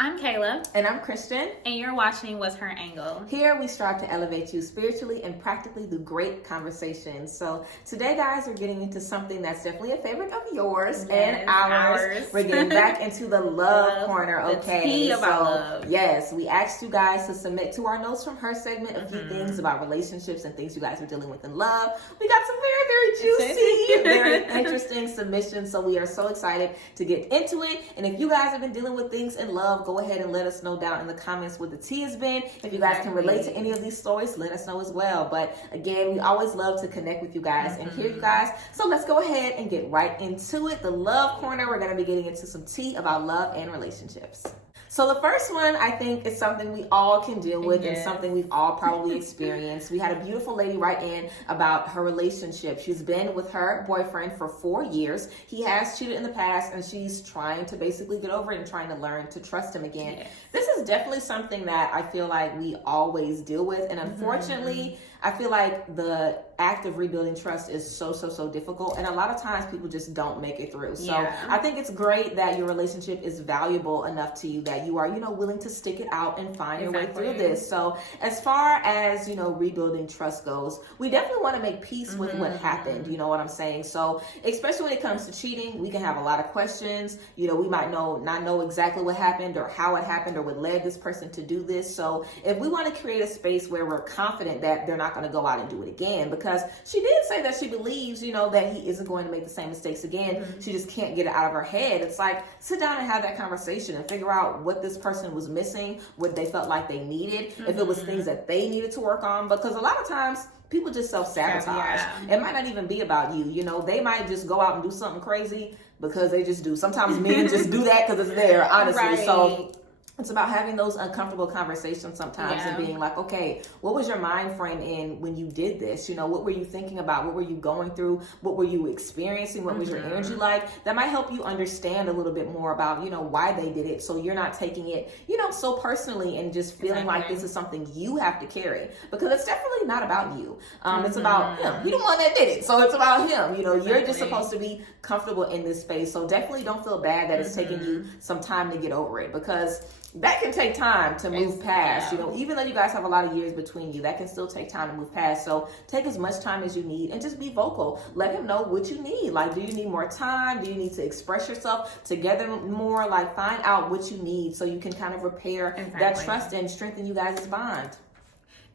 I'm Kayla. And I'm Christian. And you're watching What's Her Angle. Here we strive to elevate you spiritually and practically through great conversations. So today, guys, we're getting into something that's definitely a favorite of yours and ours. We're getting back into the love corner, okay? The tea about love. Yes, we asked you guys to submit to our Notes from Her segment a few things about relationships and things you guys are dealing with in love. We got some very, very juicy, very interesting submissions. So we are so excited to get into it. And if you guys have been dealing with things in love, go ahead and let us know down in the comments what the tea has been. If you guys can relate to any of these stories, let us know as well. But again, we always love to connect with you guys and hear you guys. So let's go ahead and get right into it. The love corner, we're going to be getting into some tea about love and relationships. So the first one, I think, is something we all can deal with and something we've all probably experienced. We had a beautiful lady write in about her relationship. She's been with her boyfriend for 4 years. He has cheated in the past, and she's trying to basically get over it and trying to learn to trust him again. Yes. This is definitely something that I feel like we always deal with, and unfortunately, I feel like the act of rebuilding trust is so difficult, and a lot of times people just don't make it through. So I think it's great that your relationship is valuable enough to you that you are, willing to stick it out and find your way through this. So as far as, rebuilding trust goes, we definitely want to make peace with what happened. You know what I'm saying? So especially when it comes to cheating, we can have a lot of questions. We might not know exactly what happened or how it happened or what led this person to do this. So if we want to create a space where we're confident that they're not going to go out and do it again, because she did say that she believes, that he isn't going to make the same mistakes again. She just can't get it out of her head. It's like, sit down and have that conversation and figure out what this person was missing, what they felt like they needed, if it was things that they needed to work on, because a lot of times people just self-sabotage. It might not even be about you. They might just go out and do something crazy because they just do. Sometimes men just do that because it's there, honestly. So it's about having those uncomfortable conversations sometimes and being like, okay, what was your mind frame in when you did this? What were you thinking about? What were you going through? What were you experiencing? What was your energy like? That might help you understand a little bit more about, why they did it. So you're not taking it, so personally and just feeling like this is something you have to carry, because it's definitely not about you. It's about him. You're the one that did it. So it's about him. You're just supposed to be comfortable in this space. So definitely don't feel bad that it's taking you some time to get over it, because that can take time to move past, even though you guys have a lot of years between you, that can still take time to move past. So take as much time as you need and just be vocal. Let him know what you need. Like, do you need more time? Do you need to express yourself together more? Like, find out what you need so you can kind of repair that trust and strengthen you guys' bond.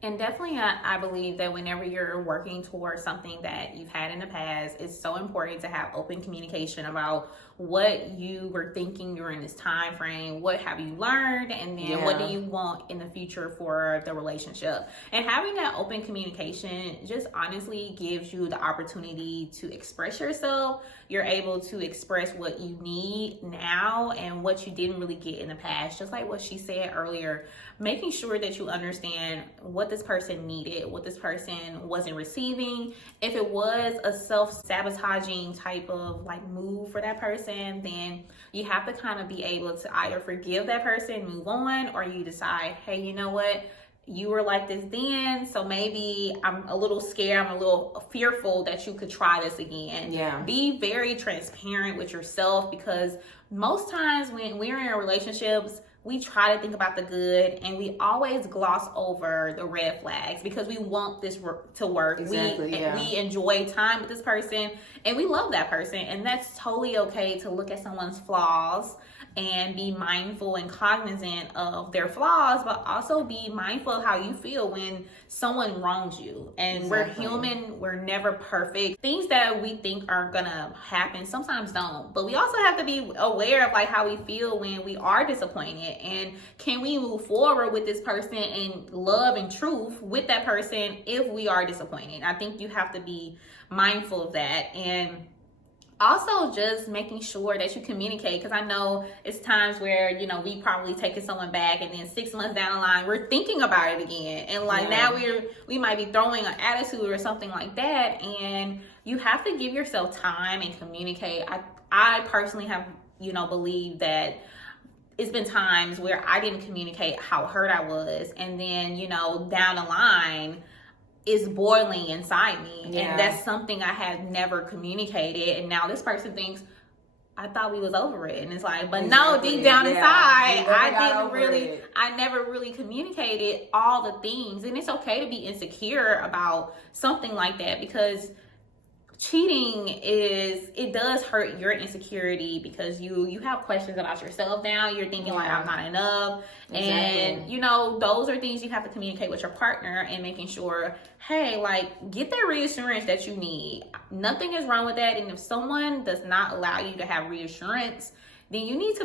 And definitely, I believe that whenever you're working towards something that you've had in the past, it's so important to have open communication about what you were thinking during this time frame, what have you learned, and then what do you want in the future for the relationship. And having that open communication just honestly gives you the opportunity to express yourself. You're able to express what you need now and what you didn't really get in the past. Just like what she said earlier, making sure that you understand what this person needed, what this person wasn't receiving. If it was a self-sabotaging type of move for that person, then you have to kind of be able to either forgive that person, move on, or you decide, hey, you know what? You were like this then, so maybe I'm a little scared, I'm a little fearful that you could try this again. Be very transparent with yourself, because most times when we're in relationships, we try to think about the good and we always gloss over the red flags because we want this to work. We enjoy time with this person and we love that person, and that's totally okay to look at someone's flaws and be mindful and cognizant of their flaws, but also be mindful of how you feel when someone wrongs you. And we're human, we're never perfect. Things that we think are gonna happen sometimes don't, but we also have to be aware of how we feel when we are disappointed, and can we move forward with this person in love and truth with that person if we are disappointed. I think you have to be mindful of that. And also just making sure that you communicate, because I know it's times where we probably taking someone back and then 6 months down the line we're thinking about it again, and now we might be throwing an attitude or something like that, and you have to give yourself time and communicate. I personally have believed that it's been times where I didn't communicate how hurt I was, and then down the line is boiling inside me, and that's something I had never communicated, and now this person thinks, I thought we was over it. And it's like, but Exactly. no, deep down inside, I I never really communicated all the things. And it's okay to be insecure about something like that, because cheating it does hurt your insecurity, because you have questions about yourself now. You're thinking like, I'm not enough. Exactly. And those are things you have to communicate with your partner, and making sure, hey, like, get that reassurance that you need. Nothing is wrong with that. And if someone does not allow you to have reassurance, then you need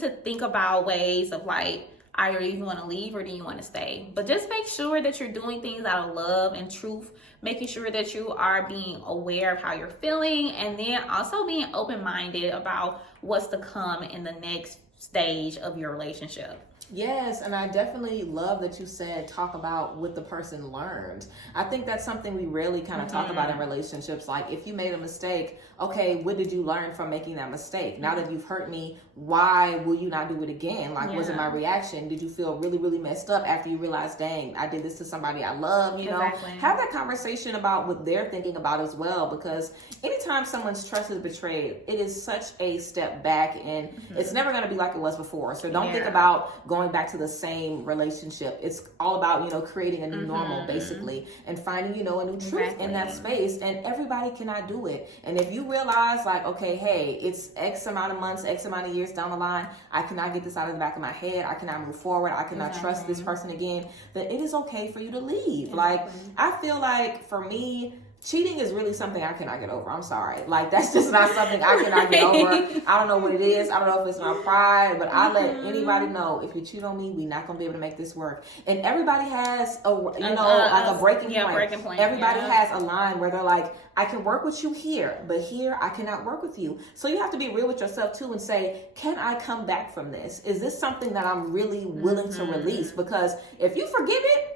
to think about ways of like, either you want to leave or do you want to stay. But just make sure that you're doing things out of love and truth, making sure that you are being aware of how you're feeling, and then also being open-minded about what's to come in the next stage of your relationship. Yes, and I definitely love that you said talk about what the person learned. I think that's something we rarely kind of talk about in relationships. Like, if you made a mistake, okay, what did you learn from making that mistake? Now that you've hurt me, why will you not do it again? Like, was it my reaction? Did you feel really, really messed up after you realized, dang, I did this to somebody I love? You know, have that conversation about what they're thinking about as well, because anytime someone's trust is betrayed, it is such a step back, and it's never going to be like it was before. So don't think about going back to the same relationship. It's all about, creating a new normal, basically, and finding, a new truth in that space. And everybody cannot do it. And if you realize, like, okay, hey, it's X amount of months, X amount of years down the line, I cannot get this out of the back of my head, I cannot move forward, I cannot trust this person again, then it is okay for you to leave. Like, I feel like for me, cheating is really something I cannot get over. I'm sorry. Like, that's just not something I cannot get over. I don't know what it is. I don't know if it's my pride, but I let anybody know, if you cheat on me, we're not going to be able to make this work. And everybody has a breaking point. Everybody has a line where they're like, I can work with you here, but here I cannot work with you. So you have to be real with yourself too and say, can I come back from this? Is this something that I'm really willing to release? Because if you forgive it,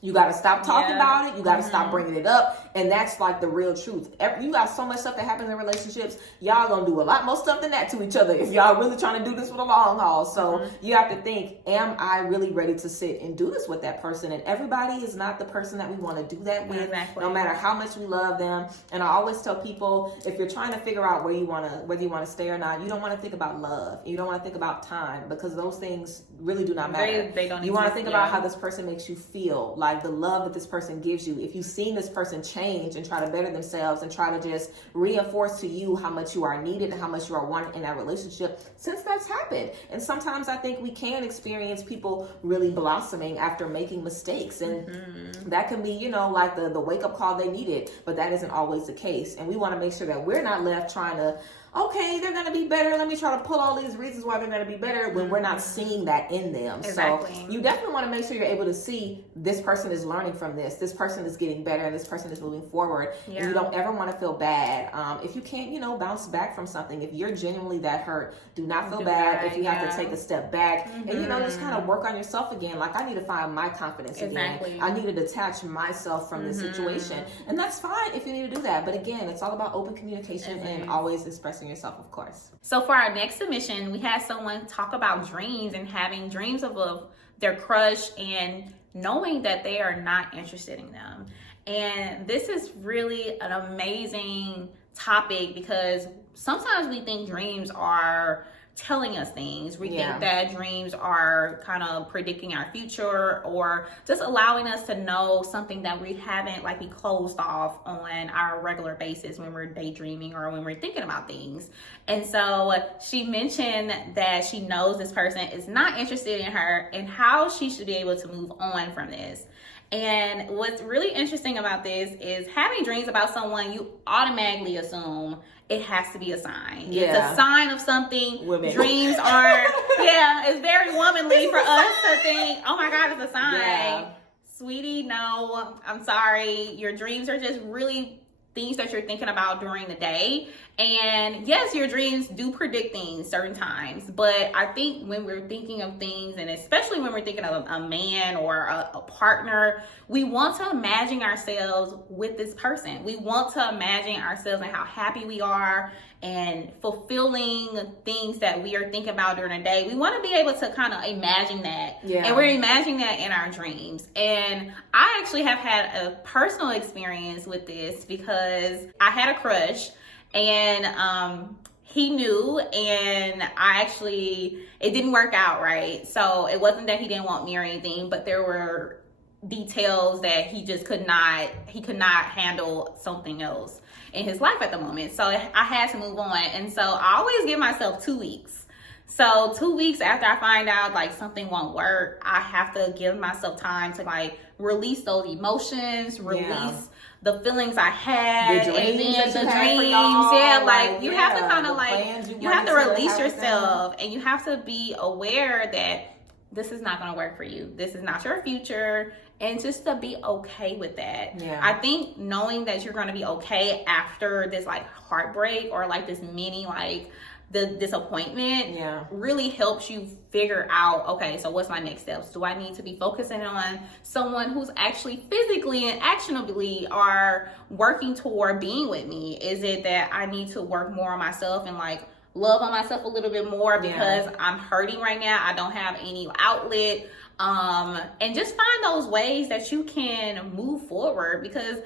you got to stop talking about it. You got to stop bringing it up. And that's like the real truth. You got so much stuff that happens in relationships. Y'all going to do a lot more stuff than that to each other if y'all really trying to do this for the long haul. So you have to think, am I really ready to sit and do this with that person? And everybody is not the person that we want to do that with, no matter how much we love them. And I always tell people, if you're trying to figure out whether you want to stay or not, you don't want to think about love. You don't want to think about time, because those things really do not matter. They don't you want to think about how this person makes you feel, like the love that this person gives you. If you've seen this person change and try to better themselves and try to just reinforce to you how much you are needed and how much you are wanted in that relationship, since that's happened. And sometimes I think we can experience people really blossoming after making mistakes, and that can be, like the wake-up call they needed, but that isn't always the case. And we want to make sure that we're not left trying to, okay, they're going to be better, let me try to pull all these reasons why they're going to be better, when we're not seeing that in them. So you definitely want to make sure you're able to see, this person is learning from this person is getting better, and this person is moving forward. And you don't ever want to feel bad. If you can't, bounce back from something, if you're genuinely that hurt, do not feel bad if you have to take a step back and, just kind of work on yourself again. Like, I need to find my confidence again. I need to detach myself from this situation. And that's fine if you need to do that. But again, it's all about open communication and always expressing yourself, of course. So for our next submission, we had someone talk about dreams and having dreams of their crush and knowing that they are not interested in them. And this is really an amazing topic, because sometimes we think dreams are telling us things. We think that dreams are kind of predicting our future, or just allowing us to know something that we haven't be closed off on our regular basis when we're daydreaming or when we're thinking about things. And so she mentioned that she knows this person is not interested in her and how she should be able to move on from this. And what's really interesting about this is having dreams about someone, you automatically assume it has to be a sign. It's a sign of something. Women. Dreams are, it's very womanly for us to think, oh my God, it's a sign. Yeah. Sweetie, no, I'm sorry. Your dreams are just really things that you're thinking about during the day. And yes, your dreams do predict things certain times, but I think when we're thinking of things, and especially when we're thinking of a man or a partner, we want to imagine ourselves with this person. We want to imagine ourselves and how happy we are and fulfilling things that we are thinking about during the day. We want to be able to kind of imagine that. And we're imagining that in our dreams. And I actually have had a personal experience with this, because I had a crush. And he knew, and it didn't work out, right? So it wasn't that he didn't want me or anything, but there were details that he could not handle something else in his life at the moment. So I had to move on. And so I always give myself 2 weeks. So 2 weeks after I find out like something won't work, I have to give myself time to like release those emotions, release the feelings I had, and then the dreams. Yeah, like you have to kind of like, you have to release yourself, and you have to be aware that this is not going to work for you. This is not your future. And just to be okay with that. Yeah. I think knowing that you're going to be okay after this like heartbreak or like this mini like the disappointment really helps you figure out, okay, so what's my next steps? Do I need to be focusing on someone who's actually physically and actionably are working toward being with me? Is it that I need to work more on myself and like love on myself a little bit more because I'm hurting right now? I don't have any outlet. And just find those ways that you can move forward, because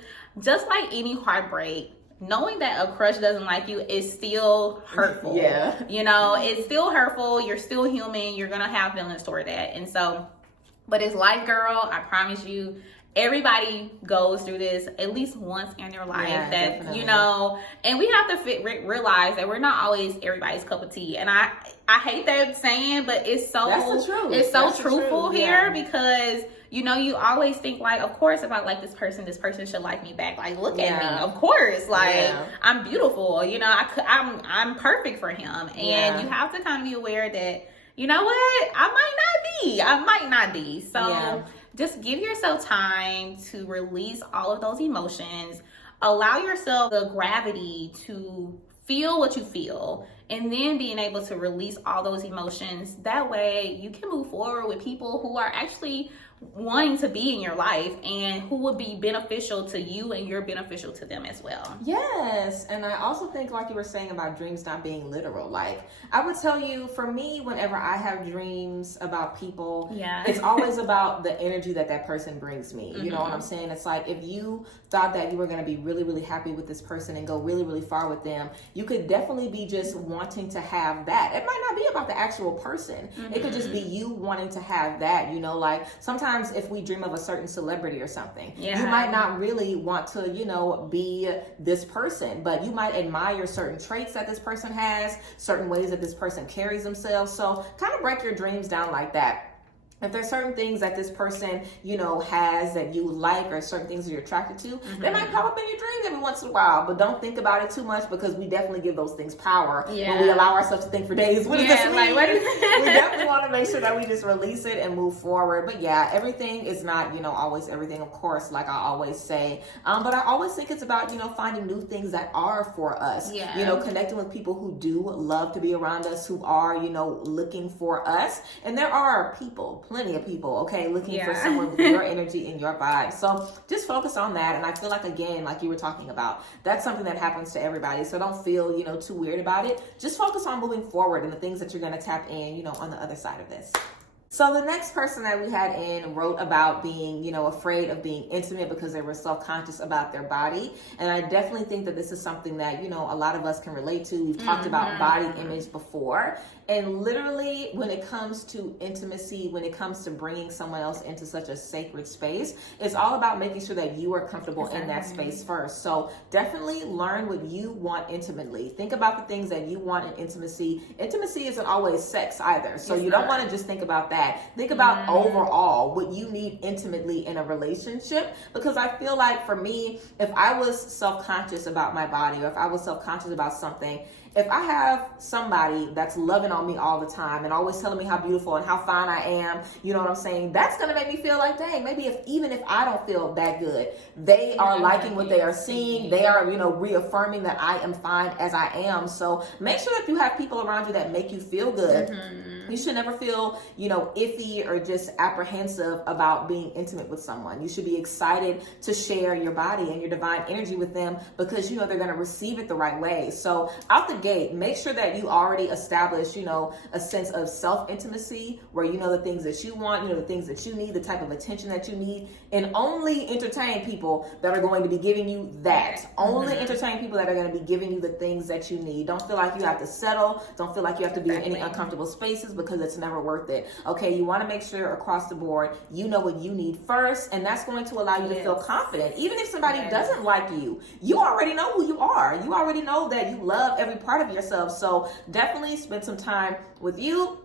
just like any heartbreak, knowing that a crush doesn't like you is still hurtful. You know, it's still hurtful. You're still human. You're going to have feelings toward that. And so, but it's life, girl. I promise you, everybody goes through this at least once in their life. You know, and we have to realize that we're not always everybody's cup of tea. And I hate that saying, but it's so truthful here, because you know, you always think like, of course, if I like this person should like me back. Like, look at me, of course. Like, I'm beautiful. You know, I'm perfect for him. And you have to kind of be aware that, you know what, I might not be. So just give yourself time to release all of those emotions. Allow yourself the gravity to feel what you feel, and then being able to release all those emotions. That way you can move forward with people who are actually wanting to be in your life and who will be beneficial to you, and you're beneficial to them as well. Yes. And I also think, like you were saying about dreams not being literal, like I would tell you, for me, whenever I have dreams about people, it's always about the energy that person brings me. You know what I'm saying? It's like, if you thought that you were going to be really, really happy with this person and go really, really far with them, you could definitely be just wanting to have that. It might not be about the actual person. It could just be you wanting to have that, you know, like sometimes if we dream of a certain celebrity or something, you might not really want to, you know, be this person, but you might admire certain traits that this person has, certain ways that this person carries themselves. So kind of break your dreams down like that. If there's certain things that this person, you know, has that you like, or certain things that you're attracted to, they might pop up in your dreams every once in a while, but don't think about it too much, because we definitely give those things power when we allow ourselves to think for days. What does this mean? Like, we definitely want to make sure that we just release it and move forward. But yeah, everything is not, you know, always everything, of course, like I always say. But I always think it's about, you know, finding new things that are for us. You know, connecting with people who do love to be around us, who are, you know, looking for us. And there are people, plenty of people, okay, looking for someone with your energy and your vibe. So just focus on that. And I feel like, again, like you were talking about, that's something that happens to everybody. So don't feel, you know, too weird about it. Just focus on moving forward and the things that you're going to tap in, you know, on the other side of this. So the next person that we had in wrote about being, you know, afraid of being intimate because they were self-conscious about their body. And I definitely think that this is something that, you know, a lot of us can relate to. We've talked about body image before. And literally, when it comes to intimacy, when it comes to bringing someone else into such a sacred space, it's all about making sure that you are comfortable in that space first. So definitely learn what you want intimately. Think about the things that you want in intimacy. Intimacy isn't always sex either. So you don't want to just think about that. Think about overall what you need intimately in a relationship. Because I feel like, for me, if I was self-conscious about my body, or if I was self-conscious about something, if I have somebody that's loving on me all the time and always telling me how beautiful and how fine I am, you know what I'm saying, that's going to make me feel like, dang, maybe even if I don't feel that good, they are liking what they are seeing. They are, you know, reaffirming that I am fine as I am. So make sure that you have people around you that make you feel good. You should never feel, iffy or just apprehensive about being intimate with someone. You should be excited to share your body and your divine energy with them because they're going to receive it the right way. So out the gate, make sure that you already establish, a sense of self-intimacy where you know the things that you want, the things that you need, the type of attention that you need, and only entertain people that are going to be giving you that. Only entertain people that are going to be giving you the things that you need. Don't feel like you have to settle. Don't feel like you have to be in any uncomfortable spaces because it's never worth it. Okay, you want to make sure across the board you know what you need first, and that's going to allow you to feel confident. Even if somebody doesn't like you, you already know who you are. You already know that you love every part of yourself. So definitely spend some time with you.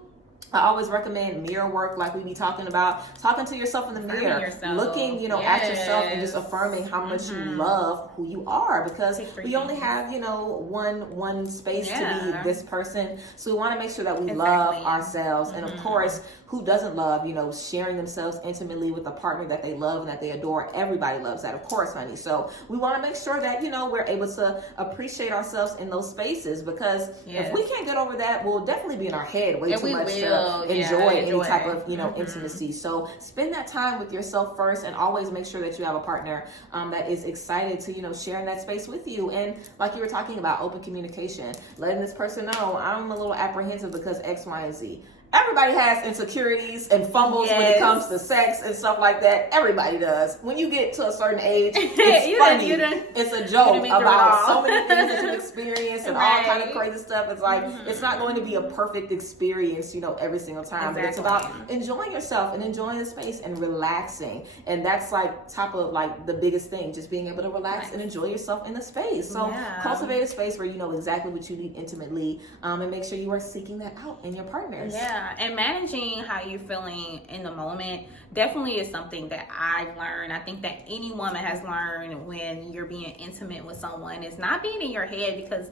I always recommend mirror work, like we be talking about, talking to yourself in the mirror, looking, at yourself and just affirming how much you love who you are, because we only have, one space to be this person. So we want to make sure that we love ourselves. And of course, who doesn't love, sharing themselves intimately with a partner that they love and that they adore? Everybody loves that, of course, honey. So we want to make sure that, we're able to appreciate ourselves in those spaces, because if we can't get over that, we'll definitely be in our head way too much to enjoy any type of, intimacy. So spend that time with yourself first, and always make sure that you have a partner that is excited to, share in that space with you. And like you were talking about, open communication, letting this person know, I'm a little apprehensive because X, Y, and Z. Everybody has insecurities and fumbles when it comes to sex and stuff like that. Everybody does. When you get to a certain age, it's funny. It's a joke about so many things that you've experienced and all kind of crazy stuff. It's like, it's not going to be a perfect experience, every single time. But it's about enjoying yourself and enjoying the space and relaxing. And that's like top of like the biggest thing, just being able to relax and enjoy yourself in the space. So cultivate a space where you know exactly what you need intimately, and make sure you are seeking that out in your partners. And managing how you're feeling in the moment definitely is something that I've learned. I think that any woman has learned when you're being intimate with someone is not being in your head, because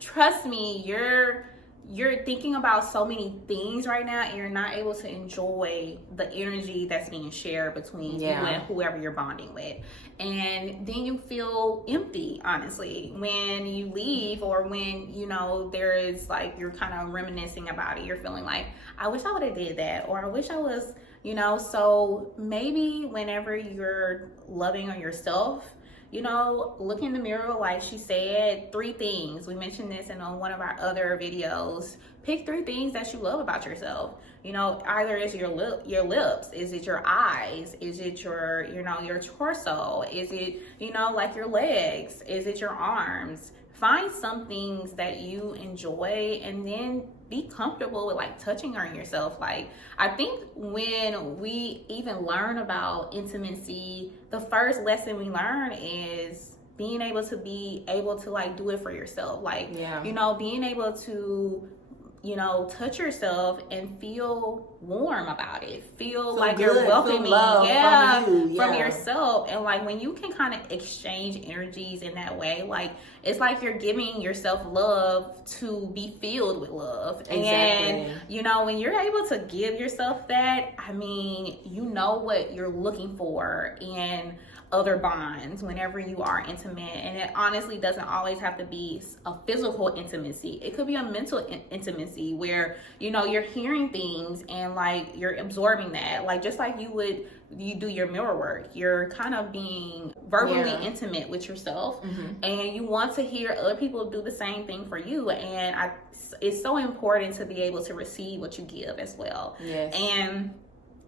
trust me, you're thinking about so many things right now, and you're not able to enjoy the energy that's being shared between you and whoever you're bonding with. And then you feel empty, honestly, when you leave, or when, there is like, you're kind of reminiscing about it. You're feeling like, I wish I would have did that, or I wish I was, so maybe whenever you're loving on yourself, look in the mirror, like she said, 3 things. We mentioned this in one of our other videos. Pick 3 things that you love about yourself. Either it's your lips, is it your eyes, is it your, your torso, is it, like your legs, is it your arms? Find some things that you enjoy, and then be comfortable with like touching on yourself. Like, I think when we even learn about intimacy, the first lesson we learn is being able to like do it for yourself. Like, being able to touch yourself and feel warm about it. Feel like you're welcoming from yourself. And like, when you can kind of exchange energies in that way, like, it's like you're giving yourself love to be filled with love. Exactly. And when you're able to give yourself that, I mean, what you're looking for in other bonds whenever you are intimate. And it honestly doesn't always have to be a physical intimacy. It could be a mental intimacy where you're hearing things and like you're absorbing that, like just like you do your mirror work. You're kind of being verbally intimate with yourself, and you want to hear other people do the same thing for you. And it's so important to be able to receive what you give as well. And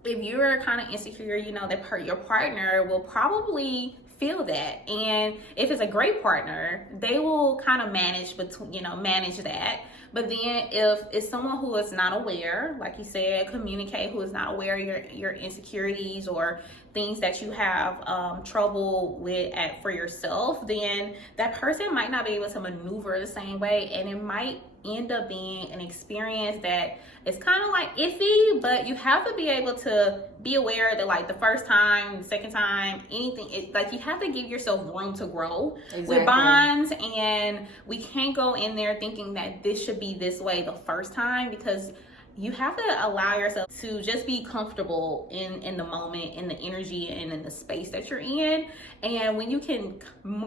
if you're kind of insecure, that your partner will probably feel that. And if it's a great partner, they will kind of manage that. But then if it's someone who is not aware, like you said, communicate, who is not aware of your insecurities or things that you have trouble with for yourself, then that person might not be able to maneuver the same way, and it might end up being an experience that is kind of like iffy. But you have to be able to be aware that like the first time, the second time, anything, like you have to give yourself room to grow with bonds. And we can't go in there thinking that this should be this way the first time, because you have to allow yourself to just be comfortable in the moment, in the energy, and in the space that you're in. And when you can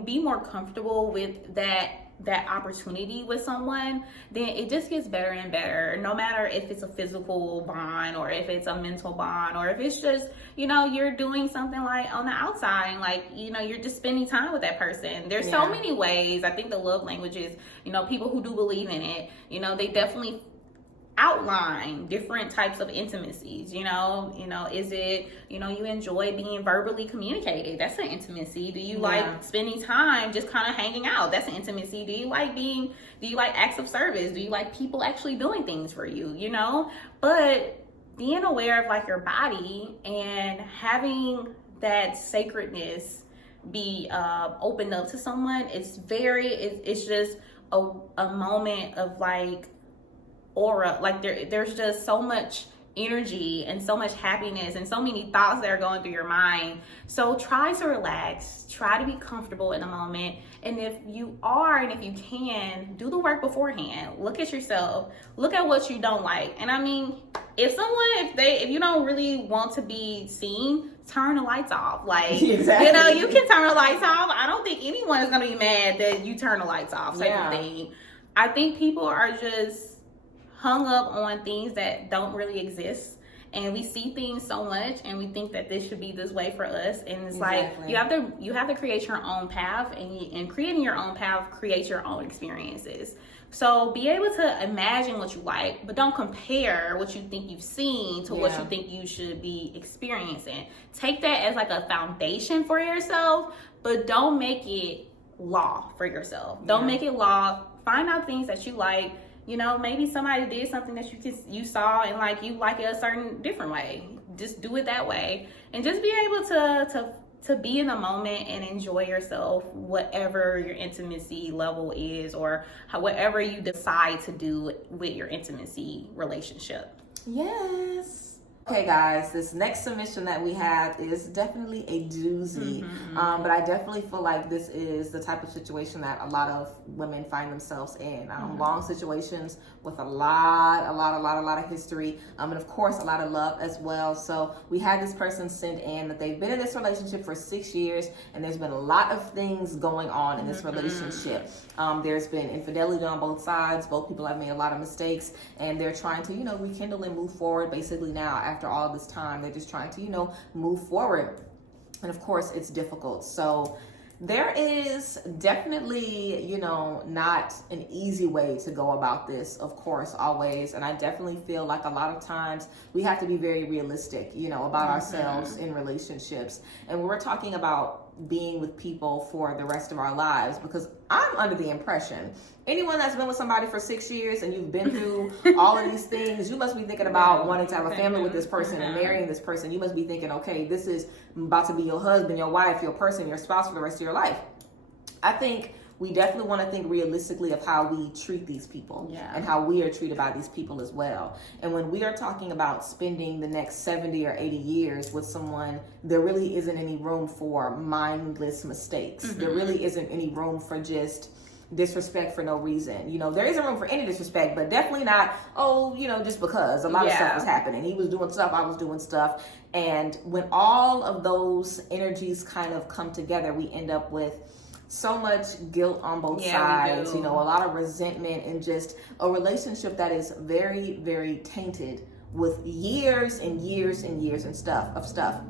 be more comfortable with that that opportunity with someone, then it just gets better and better. No matter if it's a physical bond or if it's a mental bond or if it's just, you're doing something like on the outside and like, you're just spending time with that person. There's so many ways. I think the love languages, people who do believe in it, they definitely outline different types of intimacies. Is it, you enjoy being verbally communicated? That's an intimacy. Do you like spending time just kind of hanging out? That's an intimacy. Do you like acts of service? Do you like people actually doing things for you? But being aware of like your body and having that sacredness be opened up to someone, it's just a moment of like aura. Like there's just so much energy and so much happiness and so many thoughts that are going through your mind. So try to relax, try to be comfortable in the moment. And if you can, do the work beforehand. Look at yourself, look at what you don't like. And I mean, if you don't really want to be seen, turn the lights off. Like, exactly. You can turn the lights off. I don't think anyone is going to be mad that you turn the lights off type of thing. I think people are just hung up on things that don't really exist, and we see things so much and we think that this should be this way for us, and it's like you have to create your own path, and creating your own path creates your own experiences. So be able to imagine what you like, but don't compare what you think you've seen to what you think you should be experiencing. Take that as like a foundation for yourself, but don't make it law for yourself. Don't make it law. Find out things that you like. Maybe somebody did something that you saw and like you like it a certain different way. Just do it that way, and just be able to be in the moment and enjoy yourself, whatever your intimacy level is, or whatever you decide to do with your intimacy relationship. Yes. Okay, guys, this next submission that we have is definitely a doozy. But I definitely feel like this is the type of situation that a lot of women find themselves in. Long situations with a lot of history. And of course, a lot of love as well. So we had this person send in that they've been in this relationship for 6 years, and there's been a lot of things going on in this relationship. There's been infidelity on both sides. Both people have made a lot of mistakes, and they're trying to, rekindle and move forward basically now. After all this time, they're just trying to, move forward. And of course, it's difficult. So there is definitely, not an easy way to go about this, of course, always. And I definitely feel like a lot of times we have to be very realistic, about ourselves in relationships. And when we're talking about being with people for the rest of our lives, because I'm under the impression anyone that's been with somebody for 6 years and you've been through all of these things, you must be thinking about wanting to have a family with this person and marrying this person. You must be thinking, okay, this is about to be your husband, your wife, your person, your spouse for the rest of your life. I think we definitely want to think realistically of how we treat these people and how we are treated by these people as well. And when we are talking about spending the next 70 or 80 years with someone, there really isn't any room for mindless mistakes. There really isn't any room for just disrespect for no reason. There isn't room for any disrespect, but definitely not, just because a lot of stuff was happening. He was doing stuff, I was doing stuff. And when all of those energies kind of come together, we end up with so much guilt on both sides, a lot of resentment, and just a relationship that is very, very tainted with years and years and years of stuff.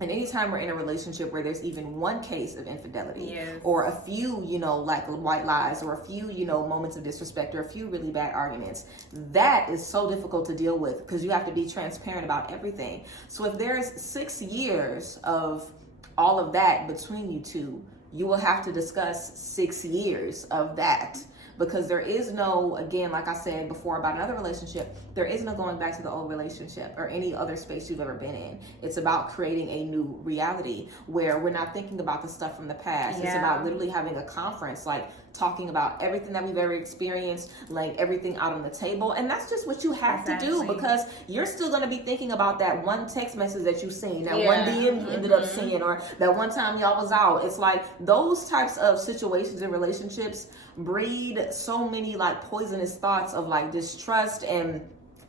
And anytime we're in a relationship where there's even one case of infidelity or a few, like white lies, or a few, moments of disrespect, or a few really bad arguments, that is so difficult to deal with because you have to be transparent about everything. So if there's 6 years of all of that between you two, you will have to discuss 6 years of that, because there is no, again, like I said before about another relationship, there is no going back to the old relationship or any other space you've ever been in. It's about creating a new reality where we're not thinking about the stuff from the past. It's about literally having a conference, like talking about everything that we've ever experienced, laying everything out on the table. And that's just what you have to do, because you're still going to be thinking about that one text message that you've seen, that one DM you ended up seeing, or that one time y'all was out. It's like those types of situations in relationships breed so many like poisonous thoughts of like distrust and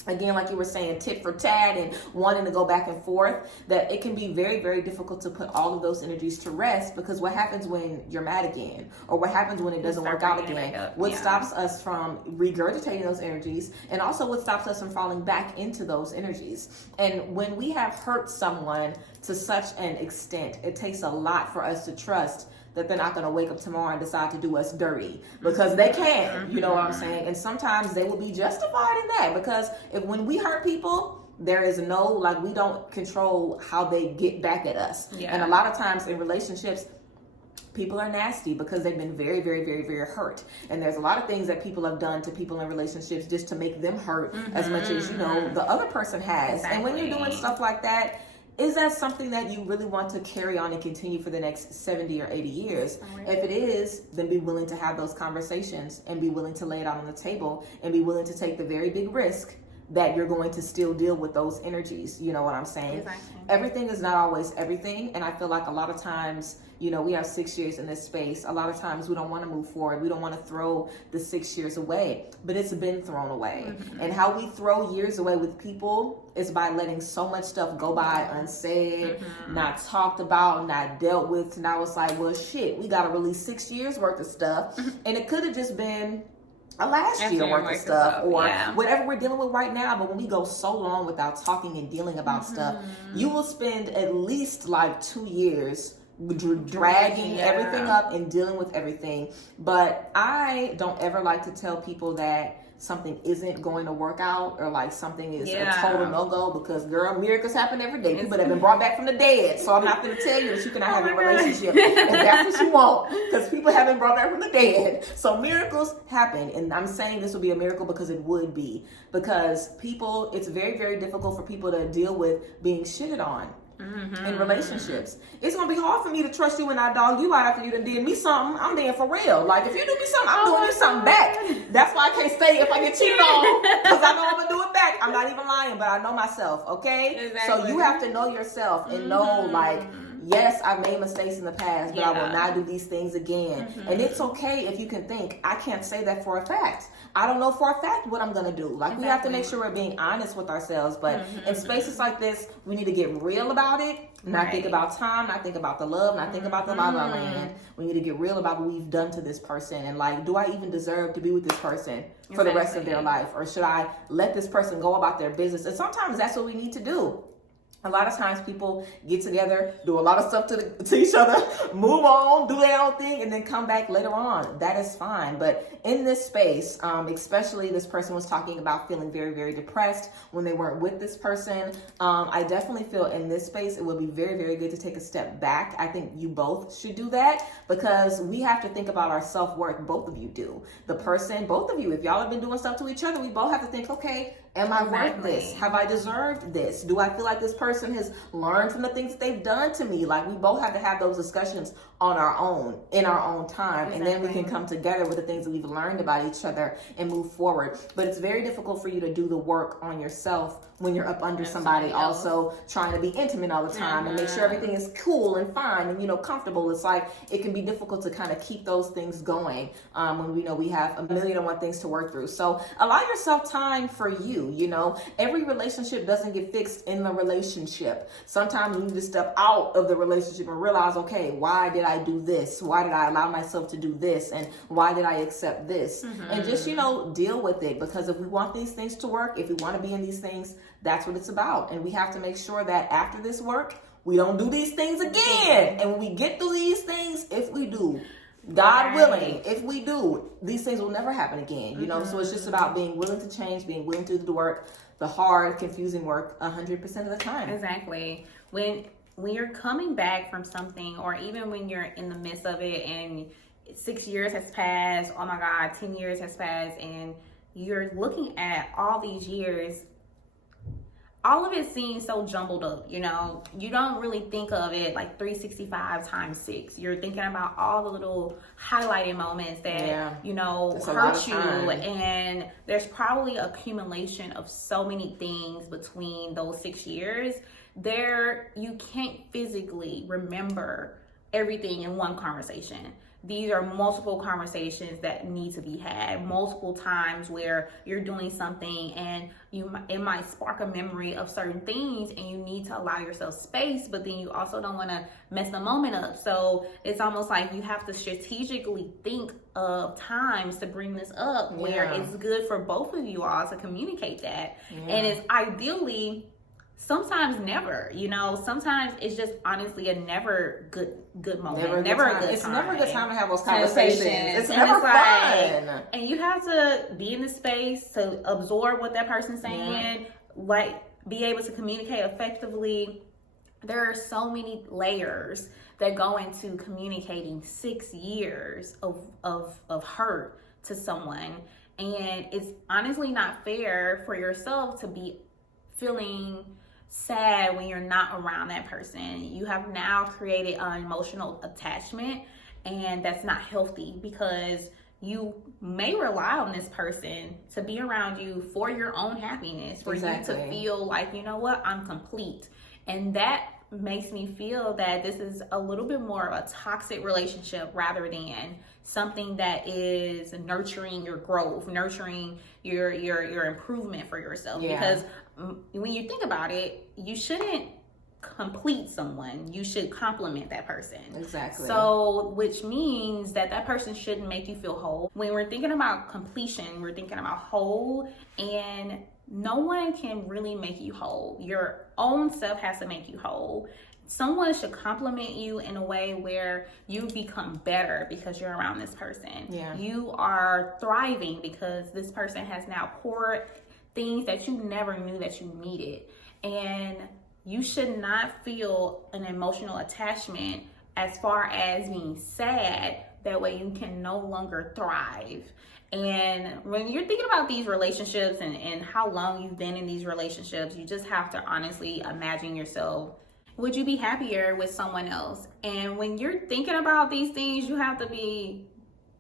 again, like you were saying, tit for tat and wanting to go back and forth, that it can be very, very difficult to put all of those energies to rest, because what happens when you're mad again, or what happens when it doesn't work out again? What stops us from regurgitating those energies, and also what stops us from falling back into those energies? And when we have hurt someone to such an extent, it takes a lot for us to trust that they're not going to wake up tomorrow and decide to do us dirty, because they can, you know what I'm saying? And sometimes they will be justified in that, because when we hurt people, there is no, like, we don't control how they get back at us. And a lot of times in relationships, people are nasty because they've been very, very, very, very hurt. And there's a lot of things that people have done to people in relationships just to make them hurt as much as, you know, the other person has. And when you're doing stuff like that, is that something that you really want to carry on and continue for the next 70 or 80 years? If it is, then be willing to have those conversations and be willing to lay it out on the table and be willing to take the very big risk that you're going to still deal with those energies. You know what I'm saying? Exactly. Everything is not always everything. And I feel like a lot of times, you know, we have 6 years in this space. A lot of times we don't want to move forward. We don't want to throw the 6 years away, but it's been thrown away. And how we throw years away with people is by letting so much stuff go by unsaid, not talked about, not dealt with. And I was like, well, shit, we got to release 6 years worth of stuff. And it could have just been a last year worth of stuff, or whatever we're dealing with right now. But when we go so long without talking and dealing about stuff, you will spend at least like 2 years dragging everything up and dealing with everything. But I don't ever like to tell people that something isn't going to work out, or like something is a total no-go, because girl, miracles happen every day. People have been brought back from the dead. So I'm not going to tell you that you cannot have a relationship if that's what you want, because people have been brought back from the dead. So miracles happen, and I'm saying this would be a miracle because it would be, because people, it's very, very difficult for people to deal with being shitted on. In relationships, it's gonna be hard for me to trust you when I dog you out after you done did me something. I'm being for real. Like, if you do me something, I'm doing you something back. That's why I can't stay if I get cheated on, because I know I'm gonna do it back. I'm not even lying, but I know myself. Okay, so you have to know yourself and know, like, yes, I've made mistakes in the past, but I will not do these things again. And it's okay if you can think, I can't say that for a fact. I don't know for a fact what I'm going to do. Like, we have to make sure we're being honest with ourselves. But in spaces like this, we need to get real about it. Not think about time, not think about the love, not think about the la la land. We need to get real about what we've done to this person. And like, do I even deserve to be with this person for the rest of their life? Or should I let this person go about their business? And sometimes that's what we need to do. A lot of times people get together, do a lot of stuff to each other, move on, do their own thing, and then come back later on. That is fine. But in this space, especially this person was talking about feeling very, very depressed when they weren't with this person. I definitely feel in this space, it would be very, very good to take a step back. I think you both should do that, because we have to think about our self-worth. Both of you do. The person, both of you, if y'all have been doing stuff to each other, we both have to think, okay, am I worth this? Have I deserved this? Do I feel like this person has learned from the things that they've done to me? Like, we both have to have those discussions on our own, in our own time. And then we can come together with the things that we've learned about each other and move forward. But it's very difficult for you to do the work on yourself when you're up under somebody also trying to be intimate all the time and make sure everything is cool and fine and, you know, comfortable. It's like, it can be difficult to kind of keep those things going when we know we have 1,000,001 things to work through. So allow yourself time for you. You know, every relationship doesn't get fixed in the relationship. Sometimes we need to step out of the relationship and realize, okay, why did I do this? Why did I allow myself to do this? And why did I accept this? And just, you know, deal with it, because if we want these things to work, if we want to be in these things, that's what it's about. And we have to make sure that after this work, we don't do these things again. And when we get through these things, if we do, God willing, if we do, these things will never happen again, you know? So it's just about being willing to change, being willing to do the work, the hard, confusing work 100% of the time. Exactly. When you're coming back from something, or even when you're in the midst of it and 6 years has passed, oh my God, 10 years has passed, and you're looking at all these years, all of it seems so jumbled up, you know. You don't really think of it like 365 times 6. You're thinking about all the little highlighted moments that, you know, hurt you. And there's probably accumulation of so many things between those 6 years. You can't physically remember everything in one conversation. these are multiple conversations that need to be had, multiple times where you're doing something and it might spark a memory of certain things, and you need to allow yourself space, but then you also don't want to mess the moment up. So it's almost like you have to strategically think of times to bring this up where it's good for both of you all to communicate that. And it's ideally sometimes never, sometimes it's just honestly a never good moment. Never a good time. It's never a good time to have those conversations. It's never fun. And you have to be in the space to absorb what that person's saying, be able to communicate effectively. There are so many layers that go into communicating 6 years of hurt to someone. And it's honestly not fair for yourself to be feeling sad when you're not around that person. You have now created an emotional attachment, and that's not healthy, because you may rely on this person to be around you for your own happiness, for you to feel like, you know what, I'm complete. And that makes me feel that this is a little bit more of a toxic relationship rather than something that is nurturing your growth, nurturing your improvement for yourself. Because when you think about it, you shouldn't complete someone, you should complement that person. Exactly. So, which means that person shouldn't make you feel whole. When we're thinking about completion, we're thinking about whole, and no one can really make you whole. Your own self has to make you whole. Someone should compliment you in a way where you become better because you're around this person. You are thriving because this person has now poured things that you never knew that you needed. And you should not feel an emotional attachment as far as being sad. That way you can no longer thrive. And when you're thinking about these relationships and how long you've been in these relationships, you just have to honestly imagine yourself. Would you be happier with someone else? And when you're thinking about these things, you have to be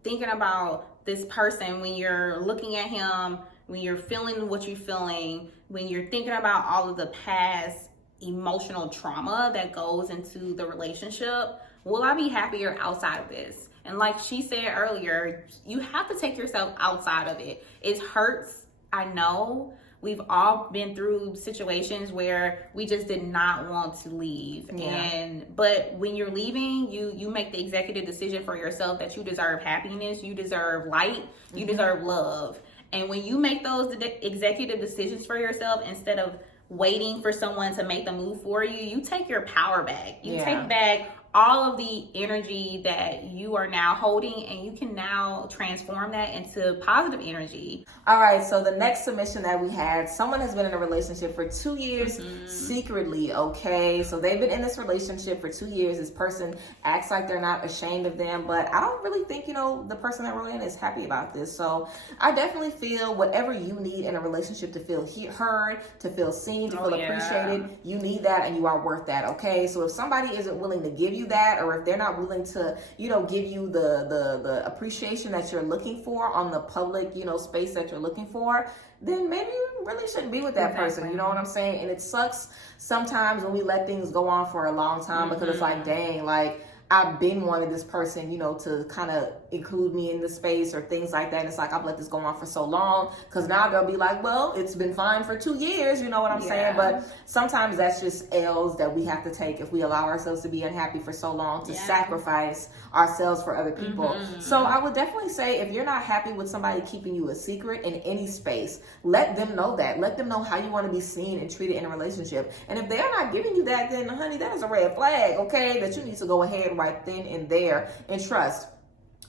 thinking about this person when you're looking at him, when you're feeling what you're feeling, when you're thinking about all of the past emotional trauma that goes into the relationship. Will I be happier outside of this? And like she said earlier, you have to take yourself outside of it. It hurts, I know. We've all been through situations where we just did not want to leave. But when you're leaving, you make the executive decision for yourself that you deserve happiness, you deserve light, you deserve love. And when you make those executive decisions for yourself, instead of waiting for someone to make the move for you, you take your power back. You take back all of the energy that you are now holding, and you can now transform that into positive energy. All right, so the next submission that we had, someone has been in a relationship for 2 years secretly, okay? So they've been in this relationship for 2 years. This person acts like they're not ashamed of them, but I don't really think, the person that wrote in is happy about this. So I definitely feel whatever you need in a relationship to feel heard, to feel seen, to feel appreciated, you need that, and you are worth that, okay? So if somebody isn't willing to give you that, or if they're not willing to give you the appreciation that you're looking for on the public space that you're looking for, then maybe you really shouldn't be with that person. You know what I'm saying? And it sucks sometimes when we let things go on for a long time, because it's like, dang, like I've been wanting this person, to kind of include me in the space or things like that. And it's like, I've let this go on for so long, because now they'll be like, well, it's been fine for 2 years. You know what I'm saying? But sometimes that's just L's that we have to take if we allow ourselves to be unhappy for so long, to sacrifice ourselves for other people. So I would definitely say, if you're not happy with somebody keeping you a secret in any space, let them know that. Let them know how you want to be seen and treated in a relationship. And if they're not giving you that, then honey, that is a red flag, okay? That you need to go ahead right then and there and trust.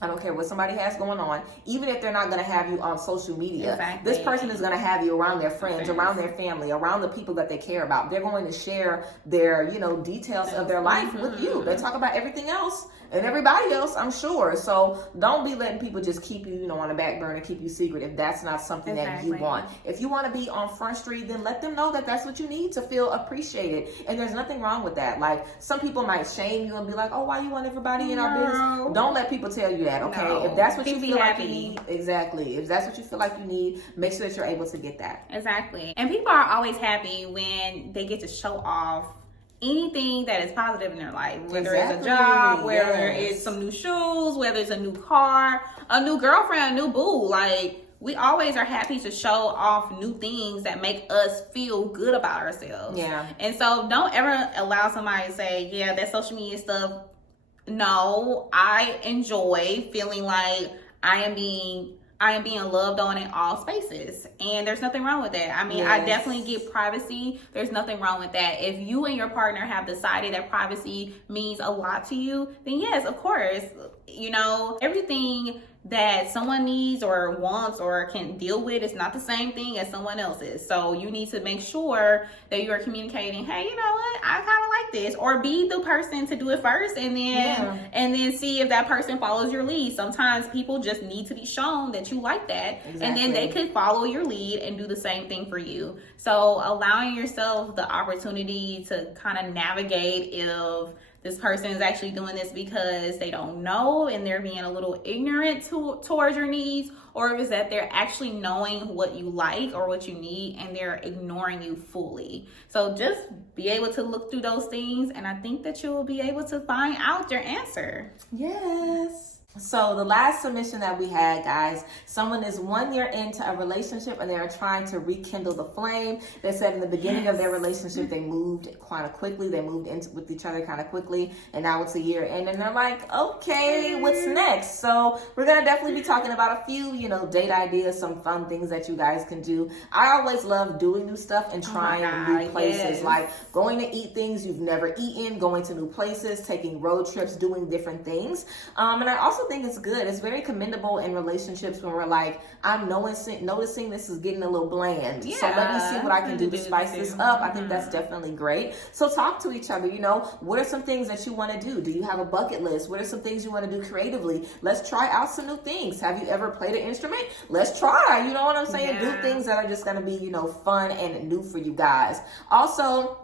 I don't care what somebody has going on, even if they're not going to have you on social media. This person is going to have you around their friends, around their family, around the people that they care about. They're going to share their, details of their life with you. They talk about everything else and everybody else, I'm sure. So don't be letting people just keep you, on the back burner, keep you secret if that's not something that you want. If you want to be on Front Street, then let them know that that's what you need to feel appreciated. And there's nothing wrong with that. Like, some people might shame you and be like, oh, why you want everybody in our business? Don't let people tell you that, okay? No. If that's what you feel like you need, if that's what you feel like you need, make sure that you're able to get that. Exactly. And people are always happy when they get to show off anything that is positive in their life, whether Exactly. it's a job, whether Yes. it's some new shoes, whether it's a new car, a new girlfriend, a new boo. Like, we always are happy to show off new things that make us feel good about ourselves. Yeah. And so don't ever allow somebody to say, yeah, that social media stuff. No, I enjoy feeling like I am being loved on in all spaces, and there's nothing wrong with that. I mean, I Yes. definitely get privacy. There's nothing wrong with that. If you and your partner have decided that privacy means a lot to you, then yes, of course, you know, everything that someone needs or wants or can deal with is not the same thing as someone else's. So you need to make sure that you are communicating, hey, you know what, I kind of like this, or be the person to do it first, and then see if that person follows your lead. Sometimes people just need to be shown that you like that, and then they could follow your lead and do the same thing for you. So allowing yourself the opportunity to kind of navigate if this person is actually doing this because they don't know and they're being a little ignorant towards your needs, or if it's that they're actually knowing what you like or what you need and they're ignoring you fully. So just be able to look through those things, and I think that you will be able to find out your answer. Yes. So the last submission that we had, guys, someone is 1 year into a relationship and they are trying to rekindle the flame. They said in the beginning of their relationship, they moved kind of quickly. They moved into with each other kind of quickly, and now it's a year in, and they're like, okay, what's next? So we're going to definitely be talking about a few, you know, date ideas, some fun things that you guys can do. I always love doing new stuff and trying new places, like going to eat things you've never eaten, going to new places, taking road trips, doing different things. And I also think it's good. It's very commendable in relationships when we're like, I'm noticing this is getting a little bland. So let me see what I can do to spice this up. I think that's definitely great. So talk to each other. You know, what are some things that you want to do? Do you have a bucket list? What are some things you want to do creatively? Let's try out some new things. Have you ever played an instrument? Let's try. You know what I'm saying? Do things that are just going to be, you know, fun and new for you guys. Also,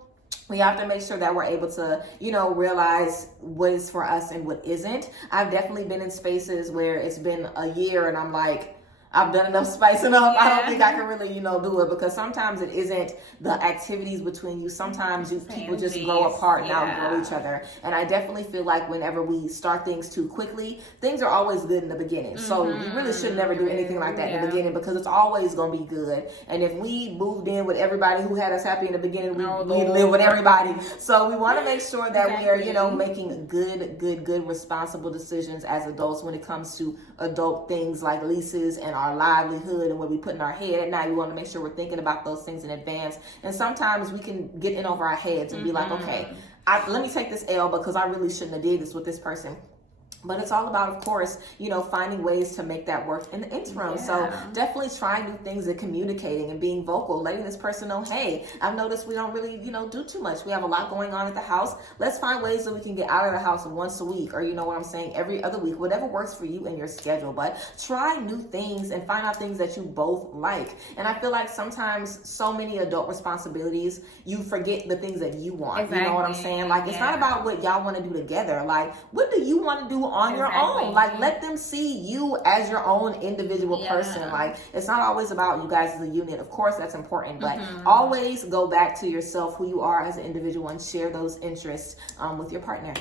we have to make sure that we're able to, you know, realize what is for us and what isn't. I've definitely been in spaces where it's been a year and I'm like, I've done enough spicing up. I don't think I can really, you know, do it, because sometimes it isn't the activities between you. Sometimes people just grow apart and outgrow each other. And I definitely feel like whenever we start things too quickly, things are always good in the beginning. So you really should never do anything like that in the beginning, because it's always going to be good. And if we moved in with everybody who had us happy in the beginning, we live with everybody. So we want to make sure that we are, you know, making good, responsible decisions as adults when it comes to adult things like leases and our livelihood and what we put in our head at night. We want to make sure we're thinking about those things in advance. And sometimes we can get in over our heads and be like, okay, let me take this L because I really shouldn't have did this with this person. But it's all about, of course, you know, finding ways to make that work in the interim. So definitely trying new things and communicating and being vocal, letting this person know, hey, I've noticed we don't really, you know, do too much. We have a lot going on at the house. Let's find ways that we can get out of the house once a week, or, you know what I'm saying, every other week, whatever works for you and your schedule. But try new things and find out things that you both like. And I feel like sometimes so many adult responsibilities, you forget the things that you want. You know what I'm saying? Like, it's not about what y'all want to do together. Like, what do you want to do on your own? Like, let them see you as your own individual person. Like, it's not always about you guys as a unit. Of course, that's important, but always go back to yourself, who you are as an individual, and share those interests with your partner.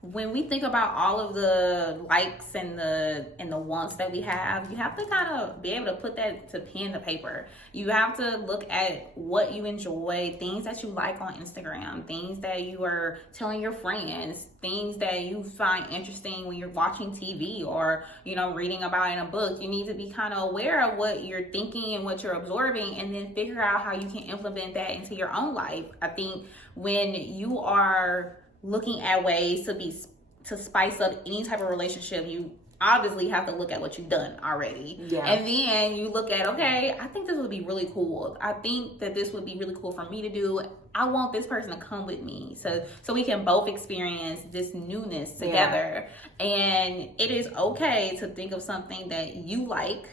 When we think about all of the likes and the wants that we have, you have to kind of be able to put that to pen to paper. You have to look at what you enjoy, things that you like on Instagram, things that you are telling your friends, things that you find interesting when you're watching TV or, you know, reading about in a book. You need to be kind of aware of what you're thinking and what you're absorbing, and then figure out how you can implement that into your own life. I think when you are looking at ways to spice up any type of relationship, you obviously have to look at what you've done already. And then you look at, okay, I think this would be really cool. I think that this would be really cool for me to do. I want this person to come with me so we can both experience this newness together. And it is okay to think of something that you like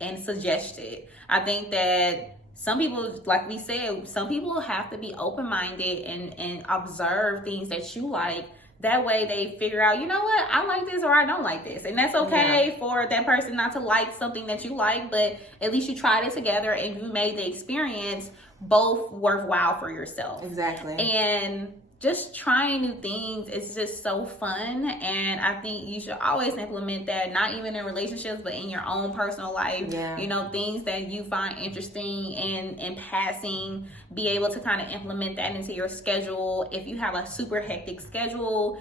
and suggest it. I think that some people, like we said, some people have to be open-minded and observe things that you like. That way they figure out, you know what, I like this or I don't like this. And that's okay for that person not to like something that you like, but at least you tried it together and you made the experience both worthwhile for yourself. Exactly. And just trying new things is just so fun, and I think you should always implement that, not even in relationships but in your own personal life. You know, things that you find interesting and in passing, be able to kind of implement that into your schedule. If you have a super hectic schedule,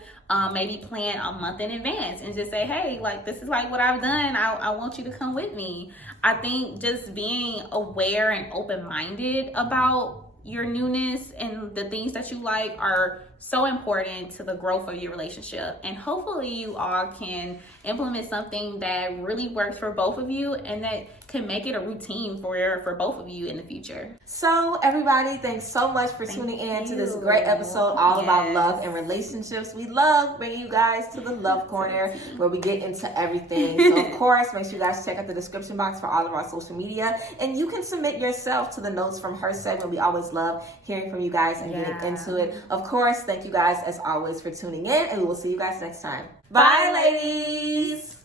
maybe plan a month in advance and just say, hey, like, this is like what I've done, I want you to come with me. I think just being aware and open-minded about your newness and the things that you like are so important to the growth of your relationship. And hopefully you all can implement something that really works for both of you and that can make it a routine for both of you in the future. So everybody, thanks so much for tuning in to this great episode all about love and relationships. We love bringing you guys to the Love Corner where we get into everything. So of course, make sure you guys check out the description box for all of our social media, and you can submit yourself to the Notes from Her segment. We always love hearing from you guys and getting into it. Of course, thank you guys as always for tuning in, and we will see you guys next time. Bye, ladies.